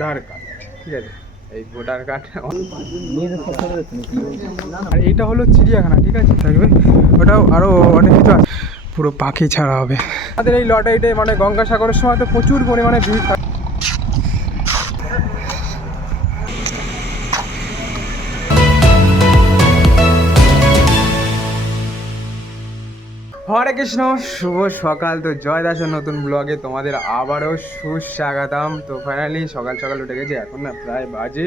ছাড় ঠিক আছে? এই আর এটা হলো চিড়িয়াখানা ঠিক আছে? থাকবে ওটাও আরও অনেক কিছু পুরো পাখি ছাড়া হবে। আমাদের এই লটারিতে মানে গঙ্গাসাগরের সময় তো প্রচুর পরিমাণে ভিড় থাকে। হরে কৃষ্ণ, শুভ সকাল। তো জয় দাসের নতুন ব্লগে তোমাদের আবারও সুস্বাগতম। তো ফাইনালি সকাল সকাল উঠে গেছে, এখন না প্রায় বাজে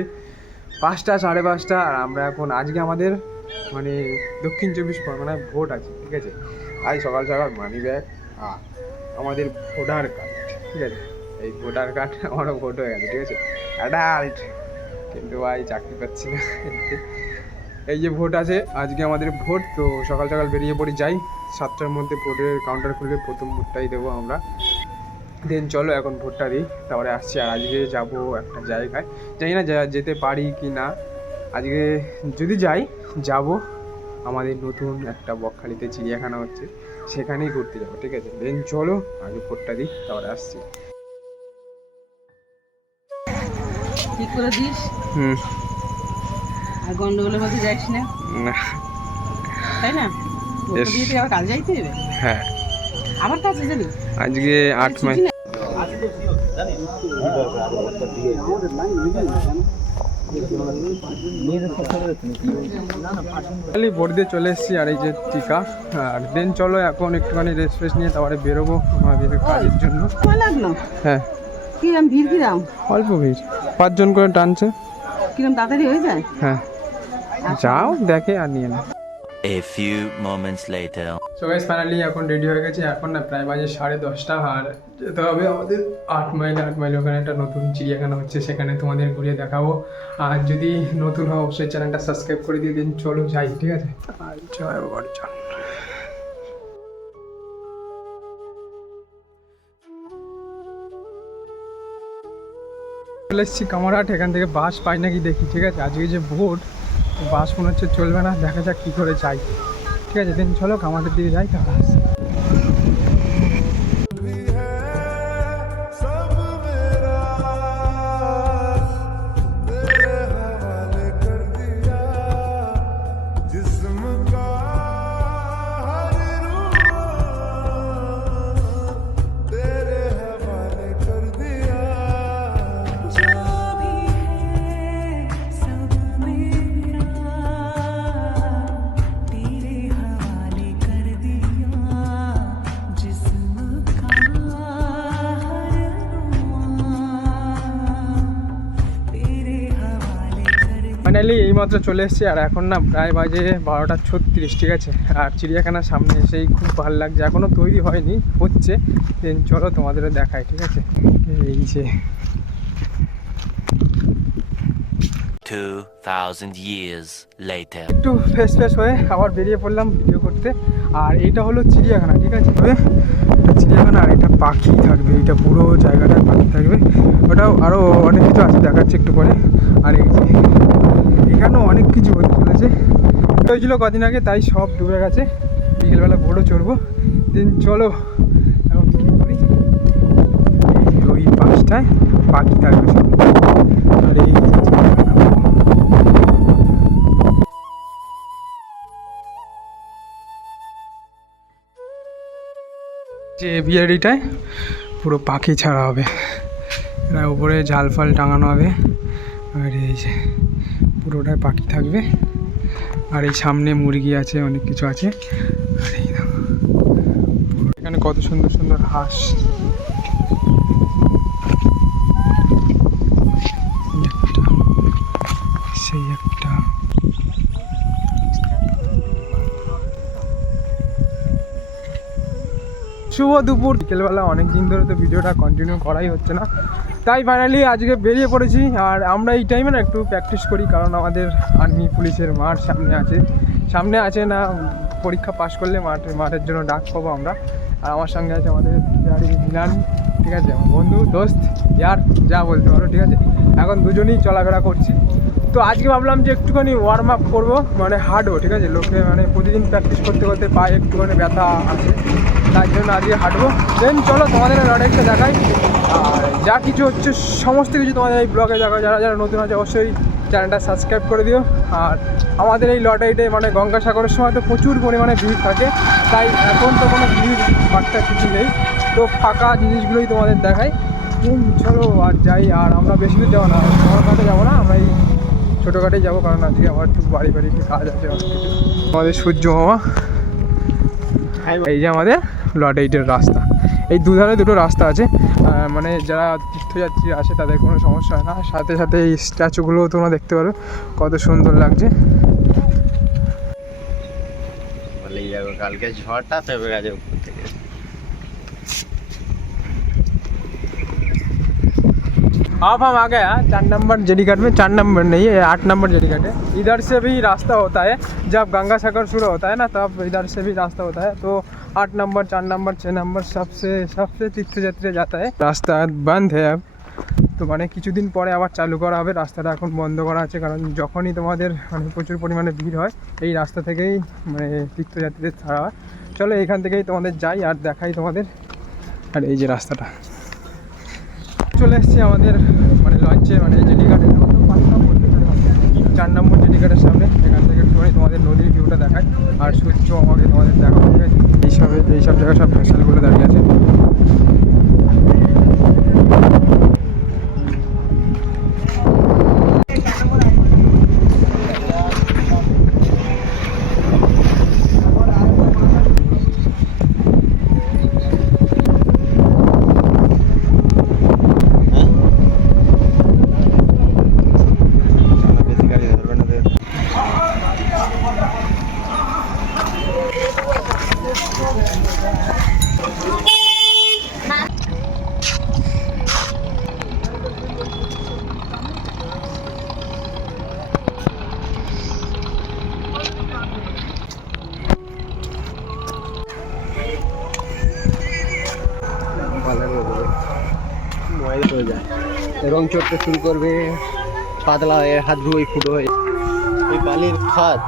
পাঁচটা, সাড়ে পাঁচটা। আর আমরা এখন, আজকে আমাদের মানে দক্ষিণ চব্বিশ পরগনায় ভোট আছে, ঠিক আছে? আজ সকাল সকাল মানি ব্যাগ আর আমাদের ভোটার কার্ড ঠিক আছে? এই ভোটার কার্ড আমারও ভোট হয়ে গেছে, ঠিক আছে? অ্যাডাল্ট কিন্তু ভাই, চাকরি পাচ্ছি না। এই যে ভোট আছে, আজকে আমাদের ভোট তো সকাল সকাল বেরিয়ে পড়ি, যাই। সাতটার মধ্যে ভোটের কাউন্টার খুলবে প্রথম ভোটটাই দেবো আমরা। দেন চলো এখন ভোটটা দিই তারপরে আসছি আর আজকে যাব একটা জায়গায়। জানি না যেতে পারি কি না। আজকে যদি যাই যাব। আমাদের নতুন একটা বকখালিতে চিড়িয়াখানা হচ্ছে সেখানেই ঘুরতে যাব ঠিক আছে? দেন চলো আগে ভোটটা দিই তারপরে আসছি। ঠিক করে দিস? হুম। আর গন্ডগোলের মধ্যে যাইস না? না। তাই না? হ্যাঁ। কাজে আজকে আট মাস। খালি ভোট দিয়ে চলে এসেছি আর এই যে টিকা। আর দেন চলো এখন একটুখানি রেস্ট ফ্রেস্ট নিয়ে তারপরে বেরোবো আমাদের কাজের জন্য। হ্যাঁ। কিরম ভিড় কিরাম? অল্প ভিড়। পাঁচজন করে টানছে। কিরম তাড়াতাড়ি হয়ে যায়? হ্যাঁ। যাও দেখে আর নিয়ে না A few moments later. So guys finally এখন রেডি হয়ে গেছে। এখন না প্রায় বাজে সাড়ে দশটা আর যেতে হবে আমাদের আট মাইল আট মাইল ওখানে একটা নতুন চিড়িয়াখানা হচ্ছে, সেখানে তোমাদের ঘুরিয়ে দেখাবো। আর যদি নতুন হয় অবশ্যই চ্যানেলটা সাবস্ক্রাইব করে দিয়ে দিন। চলো যাই, ঠিক আছে? আর জয় বাবার চল এসেছি কামারহাট, এখান থেকে বাস পাই নাকি দেখি, ঠিক আছে? আজকে যে ভোট বাস মনে হচ্ছে চলবে না, দেখা যাক কী করে যাই। ঠিক আছে, দিন চলো আমাদের দিকে যাই, তাহলে ফাইনালি এইমাত্র চলে এসেছি আর এখন না প্রায় বাজে বারোটা ছত্রিশ ঠিক আছে? আর চিড়িয়াখানার সামনে এসেই খুব ভালো লাগছে এখনও তৈরি হয়নি হচ্ছে দেন চলো তোমাদেরও দেখাই ঠিক আছে? এই যে। 2,000 years later. একটু ফ্রেশ ফ্রেশ হয়ে আবার বেরিয়ে পড়লাম ভিডিও করতে আর এটা হলো চিড়িয়াখানা ঠিক আছে? চিড়িয়াখানা আর এটা পাখি থাকবে এটা পুরো জায়গাটায় পাখি থাকবে ওটাও আরও অনেক কিছু আছে দেখাচ্ছে একটু পরে। আর এই যে এখানেও অনেক কিছু হতে চলেছে। হয়েছিল কদিন আগে, তাই সব ডুবে গেছে। বিকেলবেলা ভোরও চড়বো। দিন চলো, এখন কী করি? ওই পাশটায় পাখি থাকবে আর এই যে। বিয়ারিটায় পুরো পাখি ছাড়া হবে। উপরে জাল ফাল টাঙানো হবে। আর এই যে পুরোটায় পাখি থাকবে। আর এই সামনে মুরগি আছে, অনেক কিছু আছে। আর এখানে কত সুন্দর সুন্দর হাঁস। সেই একটা। শুভ দুপুর। বিকেলবেলা অনেক দিন ধরে তো ভিডিওটা কন্টিনিউ করাই হচ্ছে না। তাই ফাইনালি আজকে বেরিয়ে পড়েছি, আর আমরা এই টাইমে না একটু প্র্যাকটিস করি, কারণ আমাদের আর্মি পুলিশের মাঠ সামনে আছে। সামনে আছে না, পরীক্ষা পাশ করলে মাঠে, মাঠের জন্য ডাক পাবো আমরা। আর আমার সঙ্গে আছে আমাদের মিলান ঠিক আছে? বন্ধু, দোস্ত, ইয়ার, যা বলতে পারো, ঠিক আছে? এখন দুজনেই চলাফেরা করছি। তো আজকে ভাবলাম যে একটুখানি ওয়ার্ম আপ করব মানে হার্ডও ঠিক আছে? লোকে মানে প্রতিদিন প্র্যাকটিস করতে করতে পায়ে একটুখানি ব্যথা আছে। তার জন্য আজকে হাঁটবো। দেন চলো তোমাদের লড়াইটা দেখাই। আর যা কিছু হচ্ছে, সমস্ত কিছু তোমাদের এই ব্লগে দেখা যারা যারা নতুন আছে, অবশ্যই চ্যানেলটা সাবস্ক্রাইব করে দিও। আর আমাদের এই লটারিতে মানে গঙ্গাসাগরের সময় তো প্রচুর পরিমাণে ভিড় থাকে। তাই এখন তো কোনো ভিড় বার্তা কিছু নেই। তো ফাঁকা জিনিসগুলোই তোমাদের দেখাই। চলো আর যাই। আর আমরা বেশি দূর যাব না। তোমার কাছে যাব না, আমরা এই ছোটোখাটোই যাব। কারণ আজকে আমার একটু বাড়ি বাড়ি একটু কাজ আছে আমাদের সূর্য মামা। এই যে আমাদের লটারিটের রাস্তা। এই দুধারে দুটো রাস্তা আছে। মানে যারা তীর্থযাত্রী আসে তাদের কোনো সমস্যা হয় না। সাথে সাথে এই স্ট্যাচুগুলোও তোমরা দেখতে পারো। কত সুন্দর লাগছে। কালকে ঝড়টা চেপে গেছে উপর থেকে। अब हम आ गए हैं चार नंबर जेडीघाट में चार नंबर नहीं है आठ नंबर जेडीघाट है इधर से भी रास्ता होता है जब गंगा सागर शुरू होता है ना तब इधर से भी रास्ता होता है तो आठ नंबर चार नंबर छः नंबर सबसे सबसे तीर्थयात्री जाता है রাস্তা বন্ধ है अब তো মানে কিছুদিন পরে আবার চালু করা হবে রাস্তাটা এখন বন্ধ করা আছে কারণ যখনই তোমাদের মানে প্রচুর পরিমাণে ভিড় হয় এই রাস্তা থেকেই মানে তীর্থযাত্রীদের ছাড়া হয় চলো এখান থেকেই তোমাদের যাই আর দেখাই তোমাদের আর এই যে রাস্তাটা চলে এসেছি আমাদের মানে লঞ্চে মানে জেডিঘাটের চার নম্বর জেডিঘাটের সামনে এখান থেকে একটুখানি তোমাদের নদীর ভিউটা দেখায়। আর সূর্য আমাকে তোমাদের ঠিক আছে? এইসব এইসব জায়গায় সব ভেসেলগুলো দাঁড়িয়ে আছে বেশি গাড়ি ধরবে না তো। ময়লা রং চড়তে শুরু করবে পাতলা হয়ে হাত ধুয়ে ফুটো হয়ে বালির খাত।